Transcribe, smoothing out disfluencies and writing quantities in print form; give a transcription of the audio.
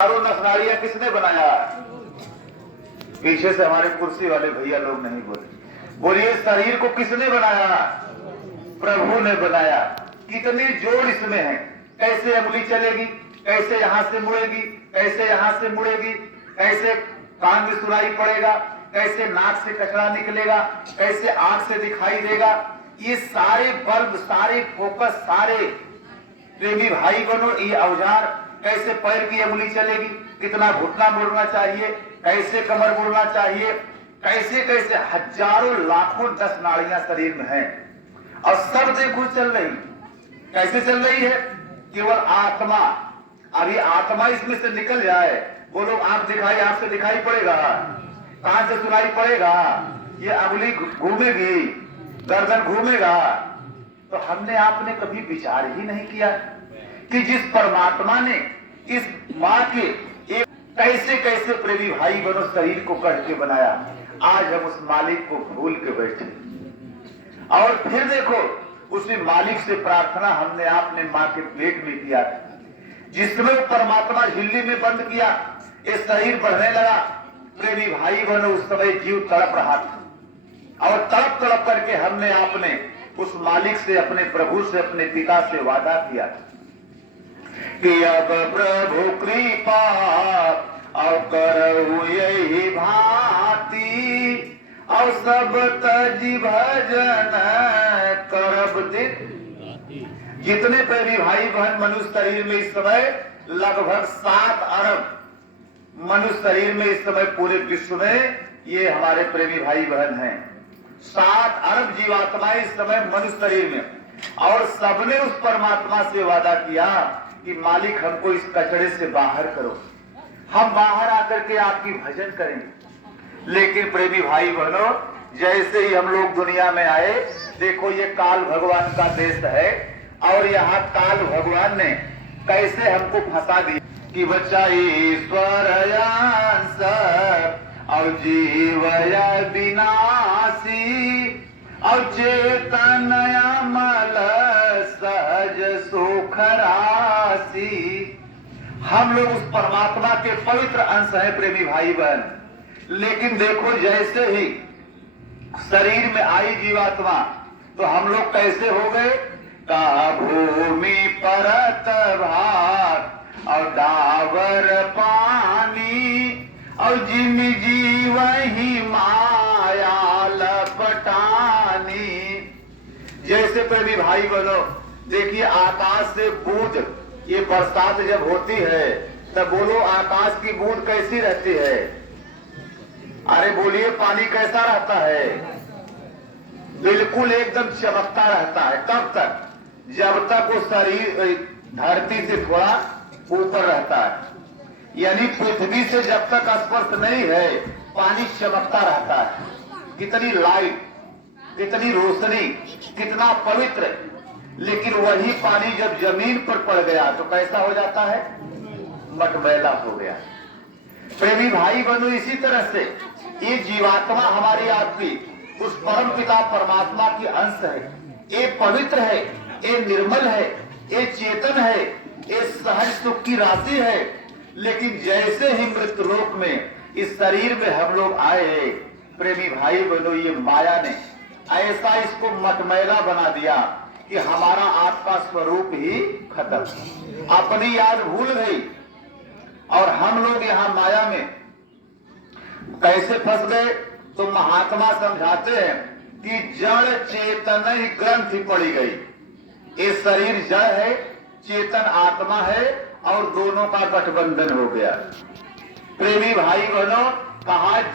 चारों नखनारियां किसने बनाया? पीछे से हमारे कुर्सी वाले भैया लोग नहीं बोले। बोलिए, शरीर को किसने बनाया? प्रभु ने बनाया। कितने जोड़ इसमें है। कैसे अंगुली चलेगी, कैसे यहां से मुड़ेगी, कैसे यहां से मुड़ेगी, कैसे कान में सुनाई पड़ेगा, कैसे नाक से कचरा निकलेगा, कैसे आंख से दिखाई देगा। ये सारे बल्ब, सारे फोकस, सारे प्रेमी भाई बनो, ये औजार। कैसे पैर की अंगुली चलेगी, कितना घुटना मुड़ना चाहिए, कैसे कमर मुड़ना चाहिए, कैसे कैसे हजारों लाखों 10 नाड़ियां शरीर में हैं और सब देखो चल रही। कैसे चल रही है? केवल आत्मा। अभी आत्मा इसमें से निकल जाए, बोलो आप दिखाई, आपसे दिखाई पड़ेगा, कान से सुनाई पड़ेगा, ये अंगुली घूमेगी, गर्दन घूमेगा। तो हमने आपने कभी विचार ही नहीं किया कि जिस परमात्मा ने इस मां के एक कैसे कैसे प्रेमी भाई बनो शरीर को कट के बनाया, आज हम उस मालिक को भूल के बैठे। और फिर देखो, उसी मालिक से प्रार्थना हमने आपने मां के पेट में किया, जिसमें परमात्मा झिल्ली में बंद किया, ये शरीर बढ़ने लगा। प्रेमी भाई बनो, उस समय जीव तड़प रहा था और तड़प तड़प करके हमने आपने उस मालिक से, अपने प्रभु से, अपने पिता से वादा किया कि अब प्रभु कृपा और करहु यही भांति, और सब तजी भजन करब दिन। जितने प्रेमी भाई बहन मनुष्य शरीर में इस समय लगभग 7 अरब मनुष्य शरीर में इस समय पूरे विश्व में ये हमारे प्रेमी भाई बहन हैं। 7 अरब जीवात्माएं इस समय मनुष्य शरीर में, और सबने उस परमात्मा से वादा किया कि मालिक हमको इस कचड़े से बाहर करो, हम बाहर आकर के आपकी भजन करेंगे। लेकिन प्रेमी भाई बहनों, जैसे ही हम लोग दुनिया में आए, देखो ये काल भगवान का देश है, और यहाँ काल भगवान ने कैसे हमको फंसा दिया कि बच्चा ईश्वर अंश और जीवया विनाशी और चेतन अमल सहज सुख राशि। हम लोग उस परमात्मा के पवित्र अंश हैं प्रेमी भाई बहन। लेकिन देखो, जैसे ही शरीर में आई जीवात्मा, तो हम लोग कैसे हो गए? का भूमि परत भाग और डावर पानी, और जिन जीव ही माया लपटानी। जैसे प्रेमी भाई बनो, देखिए आकाश से बूंद, ये बरसात जब होती है तब बोलो आकाश की बूंद कैसी रहती है? अरे बोलिए, पानी कैसा रहता है? बिल्कुल एकदम चमकता रहता है। कब तक? जब तक वो शरीर धरती से थोड़ा ऊपर रहता है, यानी पृथ्वी से जब तक स्पर्श नहीं है, पानी चमकता रहता है। कितनी लाइट, कितनी रोशनी, कितना पवित्र। लेकिन वही पानी जब जमीन पर पड़ गया तो कैसा हो जाता है? मटमैला हो गया। प्रेमी भाई बनो, इसी तरह से ये जीवात्मा हमारी आपकी उस परम पिता परमात्मा की अंश है। ये पवित्र है, ये निर्मल है, ये चेतन है, ये सहज सुख की राशि है। लेकिन जैसे ही मृत्यु लोक में इस शरीर में हम लोग आए, प्रेमी भाई बनो, ये माया ने ऐसा इसको मटमैला बना दिया कि हमारा आपका स्वरूप ही खत्म, अपनी याद भूल गई। और हम लोग यहाँ माया में कैसे फंस गए? तो महात्मा समझाते हैं कि जड़ चेतन ही ग्रंथि पड़ी गई। ये शरीर जड़ है, चेतन आत्मा है, और दोनों का गठबंधन हो गया। प्रेमी भाई बहनों, कहा